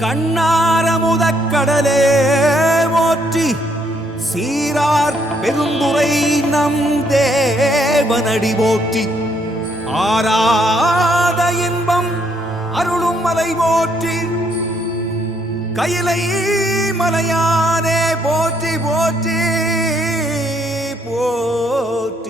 கண்ணாரமுதக்கடலே ஓற்றி சீரார் பெருந்துரை நம் தேவனடி போற்றி. ஆராத இன்பம் அருளும் மலை போற்றி. கையிலை மலையானே போற்றி போற்றி போற்றி.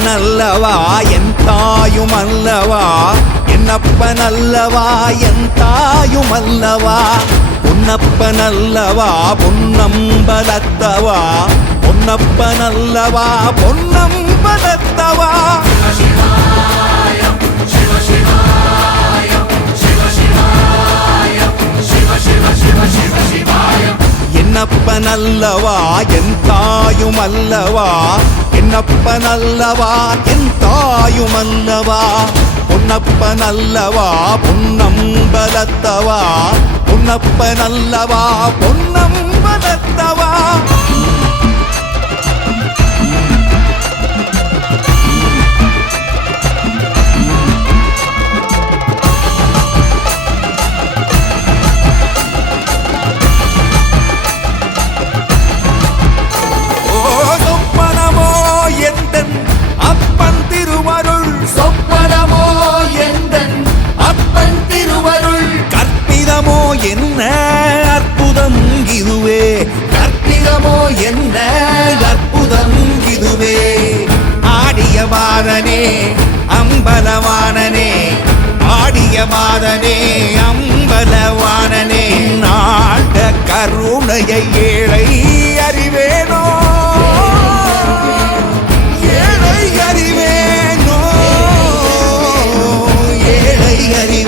என்னப்பன் அல்லவா என் தாயும் அல்லவா? என்னப்பன் அல்லவா என் தாயும் அல்லவா? பொன்னப்பன் அல்லவா பொன்னம்பலத்தவா? பொன்னப்பன் அல்லவா பொன்னம்பலத்தவா? என்னப்பன் அல்லவா என் தாயும் அல்லவா? என்னப்பன் அல்லவா என் தாயும் அல்லவா பொன்னப்பன் அல்லவா பொன்னம்பலத்தவா? பொன்னப்பன் அல்லவா பொன்னம்பலத்தவா? மாதனே அம்பலவானனே ஆடிய மாதனே அம்பலவானனே நாட கருணையை ஏழை அறிவேனோ? ஏழை அறிவேனோ? ஏழை அறி